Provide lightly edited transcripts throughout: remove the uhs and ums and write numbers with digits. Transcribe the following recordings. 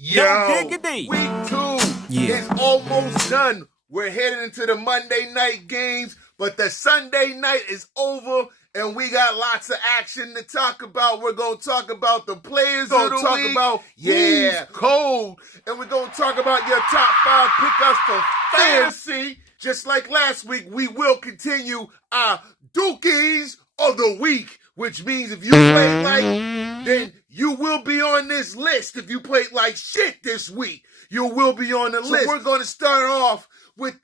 No Yo, diggity. week 2 Yeah. is almost done. We're heading into the Monday night games, but the Sunday night is over, and we got lots of action to talk about. We're going to talk about the players of the week. About who's cold, and we're going to talk about your top 5 pickups for fantasy. Just like last week, we will continue our Dookies of the week, which means if you play then you will be on this list. If you played like shit this week, you will be on the list. We're going to start off with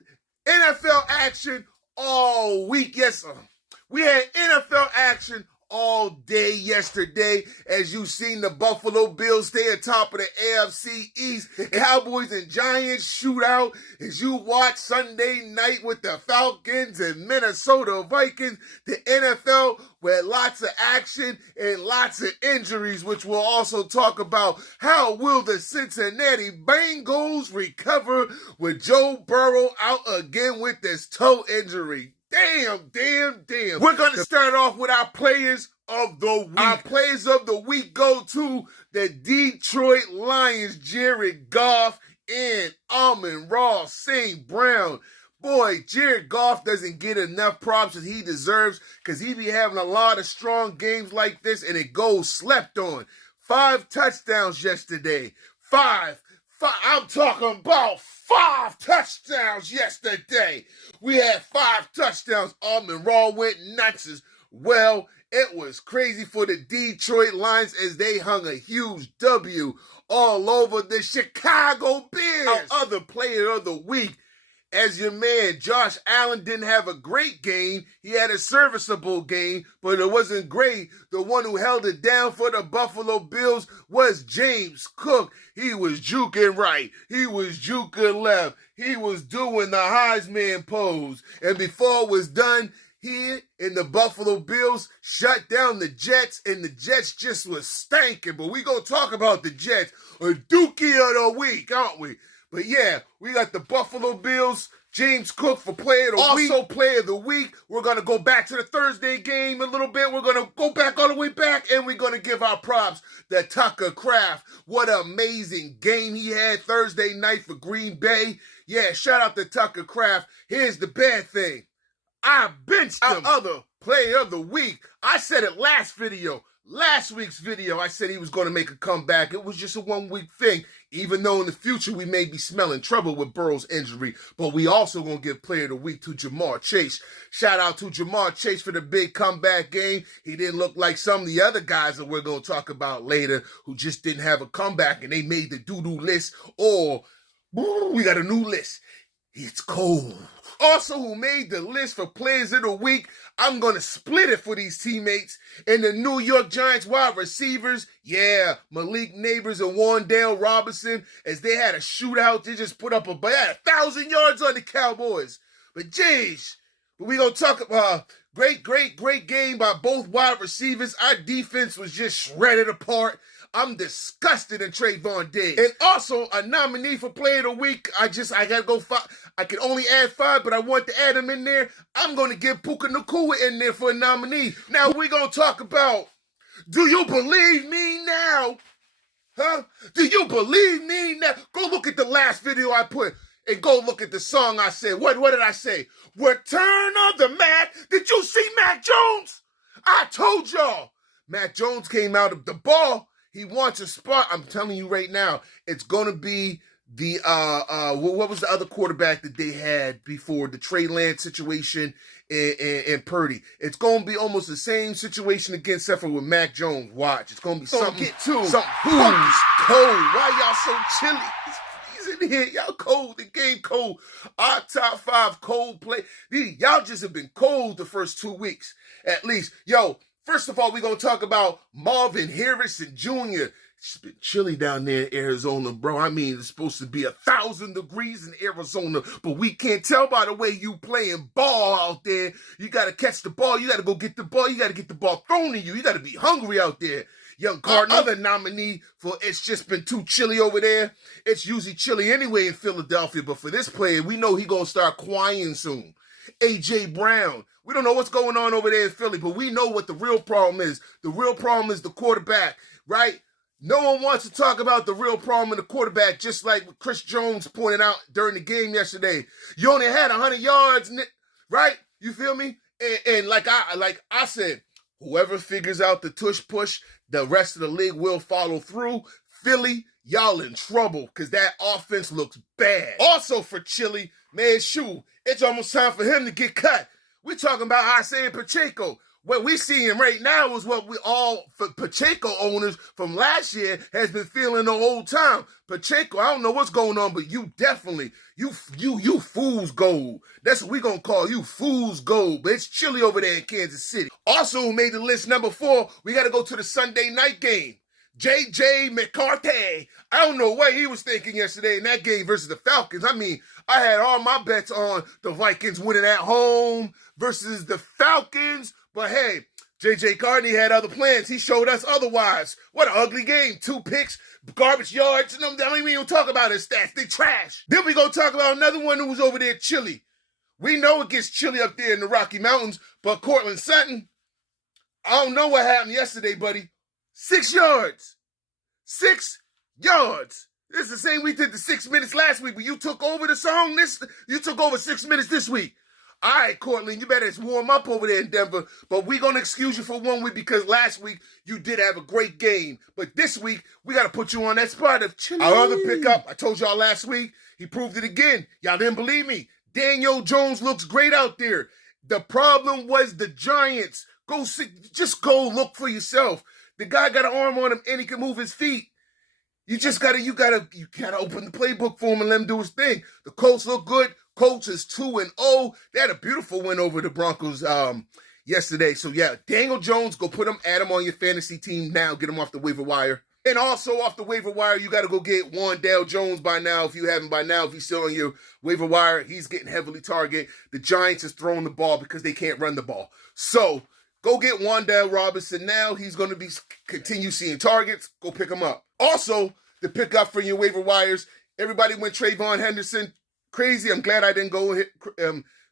NFL action all week. Yes, sir. We had NFL action all day yesterday. As you've seen, the Buffalo Bills stay atop of the AFC East. The Cowboys and Giants shootout. As you watch Sunday night with the Falcons and Minnesota Vikings, the NFL with lots of action and lots of injuries, which we'll also talk about. How will the Cincinnati Bengals recover with Joe Burrow out again with this toe injury? Damn. We're going to start off with our players of the week. Our players of the week go to the Detroit Lions, Jared Goff and Amon-Ra St. Brown. Boy, Jared Goff doesn't get enough props as he deserves because he be having a lot of strong games like this and it goes slept on. 5 touchdowns yesterday. Five. I'm talking about 5 touchdowns yesterday. We had 5 touchdowns. Amon-Ra went nuts as well. It was crazy for the Detroit Lions as they hung a huge W all over the Chicago Bears. Our other player of the week, as your man Josh Allen didn't have a great game. He had a serviceable game, but it wasn't great. The one who held it down for the Buffalo Bills was James Cook. He was juking right. He was juking left. He was doing the Heisman pose. And before it was done, he and the Buffalo Bills shut down the Jets, and the Jets just was stanking. But we gonna talk about the Jets, a Dookie of the week, aren't we? But yeah, we got the Buffalo Bills, James Cook for player of the week. Also player of the week. We're going to go back to the Thursday game a little bit. We're going to go back all the way back, and we're going to give our props to Tucker Kraft. What an amazing game he had Thursday night for Green Bay. Yeah, shout out to Tucker Kraft. Here's the bad thing. I benched him. Our other player of the week. I said it last week's video, I said he was going to make a comeback. It was just a 1-week thing, even though in the future we may be smelling trouble with Burrow's injury. But we also going to give player of the week to Jamar Chase. Shout out to Jamar Chase for the big comeback game. He didn't look like some of the other guys that we're going to talk about later who just didn't have a comeback and they made the doo-doo list. Or, we got a new list. It's cold. Also, who made the list for players of the week, I'm going to split it for these teammates. And the New York Giants wide receivers, yeah, Malik Neighbors and Wan'Dale Robinson, as they had a shootout, they just put up 1,000 yards on the Cowboys. But geez, we going to talk about great game by both wide receivers. Our defense was just shredded apart. I'm disgusted in Trayvon Diggs. And also, a nominee for player of the week, I gotta go 5. I can only add 5, but I want to add him in there. I'm gonna get Puka Nacua in there for a nominee. Now, we're gonna talk about, do you believe me now? Huh? Do you believe me now? Go look at the last video I put and go look at the song I said. What did I say? Return of the Mac. Did you see Mac Jones? I told y'all. Mac Jones came out of the ball. He wants a spot. I'm telling you right now, it's going to be the, what was the other quarterback that they had before the Trey Lance situation and Purdy? It's going to be almost the same situation again, except for with Mac Jones. Watch. It's going to be something cold. Why y'all so chilly? He's in here. Y'all cold. The game cold. Our top 5 cold play. Y'all just have been cold the first 2 weeks, at least. Yo, first of all, we're going to talk about Marvin Harrison Jr. It's been chilly down there in Arizona, bro. I mean, it's supposed to be 1,000 degrees in Arizona, but we can't tell by the way you playing ball out there. You got to catch the ball. You got to go get the ball. You got to get the ball thrown to you. You got to be hungry out there. Young Cardinal. Other nominee for it's just been too chilly over there. It's usually chilly anyway in Philadelphia, but for this player, we know he going to start crying soon. A.J. Brown. We don't know what's going on over there in Philly, but we know what the real problem is. The real problem is the quarterback, right? No one wants to talk about the real problem in the quarterback, just like what Chris Jones pointed out during the game yesterday. You only had 100 yards, right? You feel me? And like I said, whoever figures out the tush push, the rest of the league will follow through. Philly, y'all in trouble because that offense looks bad. Also for Chili, man, shoot, it's almost time for him to get cut. We're talking about Isaiah Pacheco. What we see him right now is what we all, for Pacheco owners from last year, has been feeling the whole time. Pacheco, I don't know what's going on, but you definitely, you fool's gold. That's what we gonna call you, fool's gold. But it's chilly over there in Kansas City. Also, who made the list number 4, we got to go to the Sunday night game. J.J. McCarthy. I don't know what he was thinking yesterday in that game versus the Falcons. I mean, I had all my bets on the Vikings winning at home versus the Falcons. But hey, J.J. Carney had other plans. He showed us otherwise. What an ugly game. 2 picks, garbage yards. I don't even talk about his stats. They trash. Then we go talk about another one who was over there chilly. We know it gets chilly up there in the Rocky Mountains, but Cortland Sutton, I don't know what happened yesterday, buddy. 6 yards. 6 yards. This is the same we did the 6 minutes last week, but you took over the song. You took over 6 minutes this week. All right, Cortland, you better warm up over there in Denver. But we're going to excuse you for 1 week because last week you did have a great game. But this week, we got to put you on that spot of chilling. Our other pickup, I told y'all last week, he proved it again. Y'all didn't believe me. Daniel Jones looks great out there. The problem was the Giants. Just go look for yourself. The guy got an arm on him and he can move his feet. You gotta open the playbook for him and let him do his thing. The Colts look good. Colts is 2-0. They had a beautiful win over the Broncos yesterday. So yeah, Daniel Jones, go add him on your fantasy team now. Get him off the waiver wire. And also off the waiver wire, you got to go get Wan'Dale Jones by now. If you haven't by now, if he's still on your waiver wire, he's getting heavily targeted. The Giants is throwing the ball because they can't run the ball. So go get Wan'Dale Robinson now. He's going to continue seeing targets. Go pick him up. Also, the pickup for your waiver wires, everybody went Trayvon Henderson crazy. I'm glad I didn't go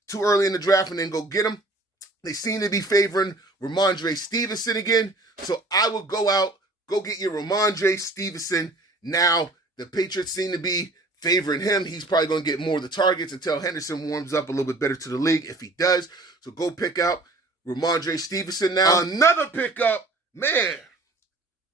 too early in the draft and then go get him. They seem to be favoring Ramondre Stevenson again. So I will go get your Ramondre Stevenson now. The Patriots seem to be favoring him. He's probably going to get more of the targets until Henderson warms up a little bit better to the league if he does. So go pick out Ramondre Stevenson now. Another pickup, man,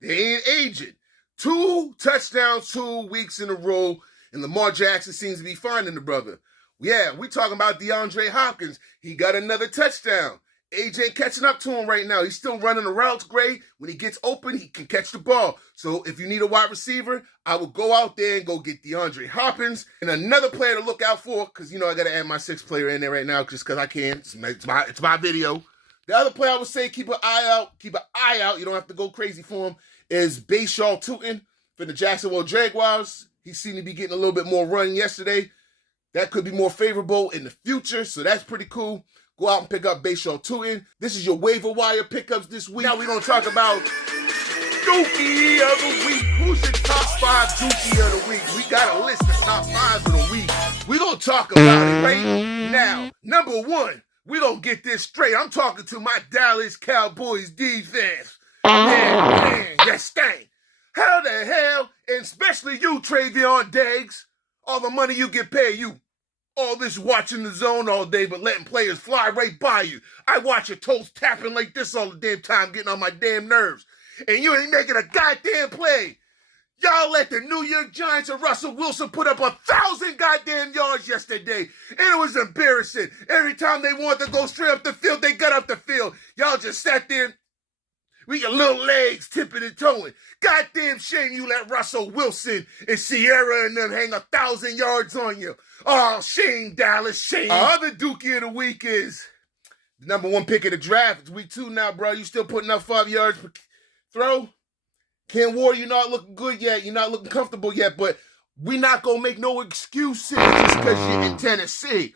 they ain't aging. 2 touchdowns 2 weeks in a row, and Lamar Jackson seems to be finding the brother. Yeah, we talking about DeAndre Hopkins. He got another touchdown. AJ catching up to him right now. He's still running the routes great. When he gets open, he can catch the ball. So if you need a wide receiver, I will go out there and go get DeAndre Hopkins. And another player to look out for, because, I got to add my 6th player in there right now just because I can. It's my video. The other player I would say keep an eye out. You don't have to go crazy for him. Is Bashaw Tootin for the Jacksonville Jaguars. He seemed to be getting a little bit more run yesterday. That could be more favorable in the future, so that's pretty cool. Go out and pick up Bashaw Tootin. This is your waiver wire pickups this week. Now we're going to talk about Dookie of the Week. Who's the top 5 Dookie of the Week? We got a list of top 5 of the week. We're going to talk about it right now. Number 1, we're going to get this straight. I'm talking to my Dallas Cowboys defense. Man, yes, dang. How the hell, and especially you, Travion Diggs, all the money you get paid, you all this watching the zone all day but letting players fly right by you. I watch your toes tapping like this all the damn time, getting on my damn nerves. And you ain't making a goddamn play. Y'all let the New York Giants and Russell Wilson put up 1,000 goddamn yards yesterday. And it was embarrassing. Every time they wanted to go straight up the field, they got up the field. Y'all just sat there with your little legs tipping and toeing. Goddamn shame you let Russell Wilson and Sierra and them hang 1,000 yards on you. Oh, shame, Dallas, shame. Our other Dookie of the Week is the number 1 pick of the draft. It's week 2 now, bro. You still putting up 5 yards per throw? Ken Ward, you're not looking good yet. You're not looking comfortable yet, but we not going to make no excuses just because you're in Tennessee.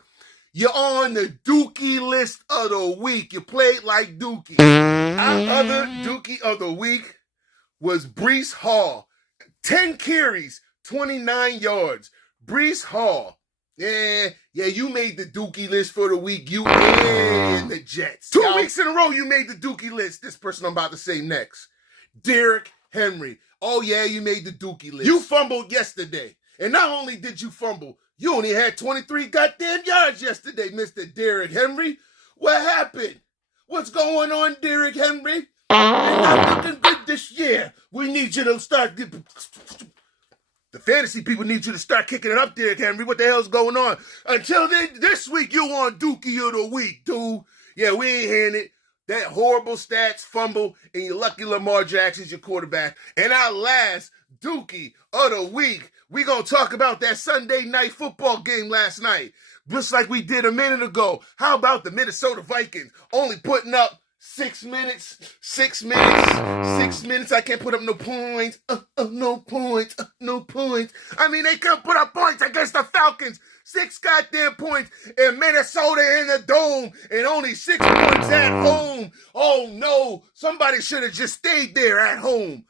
You're on the Dookie list of the week. You played like Dookie. Our other Dookie of the week was Breece Hall. 10 carries, 29 yards. Breece Hall. Yeah, you made the Dookie list for the week. You and the Jets. 2 weeks in a row you made the Dookie list. This person I'm about to say next. Derrick Henry. Oh, yeah, you made the Dookie list. You fumbled yesterday. And not only did you fumble, you only had 23 goddamn yards yesterday, Mr. Derrick Henry. What happened? What's going on, Derrick Henry? You're not looking good this year. We need you to start... The fantasy people need you to start kicking it up, Derrick Henry. What the hell's going on? Until then, this week, you on Dookie of the Week, dude. Yeah, we ain't hearing it. That horrible stats, fumble, and your lucky Lamar Jackson's your quarterback. And our last Dookie of the Week, we going to talk about that Sunday night football game last night. Just like we did a minute ago. How about the Minnesota Vikings only putting up 6 minutes? 6 minutes. 6 minutes. I can't put up no points. No points. No points. I mean, they couldn't put up points against the Falcons. 6 goddamn points in Minnesota in the dome and only 6 points at home. Oh, no. Somebody should have just stayed there at home.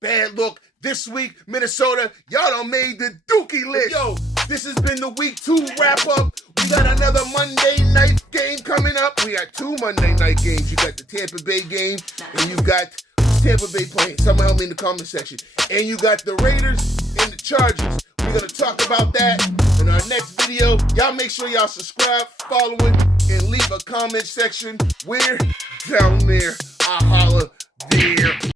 Bad look. This week, Minnesota, y'all done made the Dookie list. Yo, this has been the week 2 wrap-up. We got another Monday night game coming up. We got 2 Monday night games. You got the Tampa Bay game, and you got Tampa Bay playing. Someone help me in the comment section. And you got the Raiders and the Chargers. We're going to talk about that in our next video. Y'all make sure y'all subscribe, following, and leave a comment section. We're down there. I'll holler there.